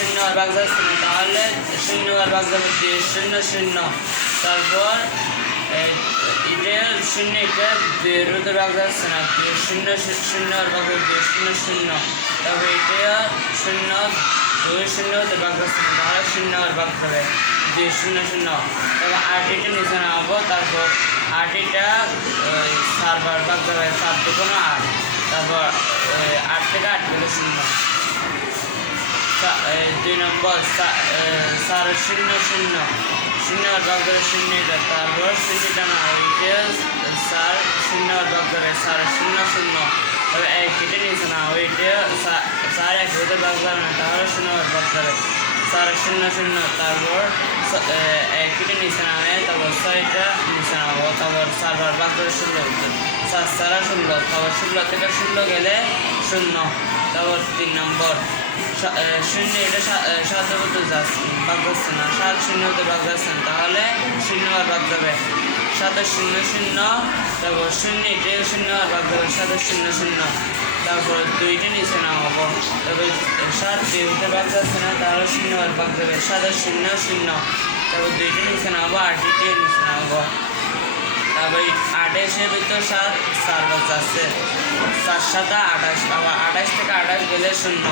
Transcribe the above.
শূন্য আর ভাগ যাচ্ছে না, তাহলে শূন্য আর ভাগ যাবে 2 শূন্য শূন্য। তারপর এটা শূন্য এটা 2 এর ভিতরে ভাগ যাচ্ছে না, 2 শূন্য শূন্য আর ভাগ 2 শূন্য শূন্য। তারপর এটা শূন্য 2 শূন্য হতে ভাগ যাচ্ছে না, তাহলে শূন্য আর ভাগ যাবে 2 শূন্য শূন্য। তারপর 8 এটা নিচে নামাবো, তারপর 8 এটা 4 বার ভাগ যাবে, 4 2 8। তারপর 8 থেকে 8 গেলে শূন্য। 2 নম্বর 4 শূন্য শূন্য শূন্য আর ভাগ করে শূন্য এটা, তারপর শূন্যটা না ওইটা 4 শূন্য আর ভাগ করে 4 শূন্য শূন্য। তবে 1 কেটে নিয়েছে না ওইটা 4 1 হতে ভাগ যাবে না, তাহলে শূন্য আর ভাগ যাবে 4 শূন্য শূন্য। তারপর 1 কেটে নিচে নামে, তারপর 6টা নিচে নামাবো, তারপর 4 বার ভাগ করে 16 4 4 16। তারপর 16 থেকে 16 গেলে শূন্য। তারপর 3 নম্বর শূন্য এটা 7 হতে ভাগ যাচ্ছে না, 7 শূন্য হতে ভাগ যাচ্ছে না, তাহলে শূন্য আর ভাগ যাবে 7 শূন্য শূন্য। তারপর শূন্য এটা শূন্য আর ভাগ যাবে 7 শূন্য শূন্য। তারপর 2টা নিচে নামাবো, তারপর 7 2 হতে ভাগ যাচ্ছে না, তাহলে শূন্য আর ভাগ যাবে 7 শূন্য শূন্য। তারপর 2টা নিচে নামাবো, 8টা নিচে নামাবো। তারপর 8 এসে ভিতর 7 4 ভাগ যাচ্ছে, 4 7 28। আবার 28 থেকে 28 গেলে শূন্য।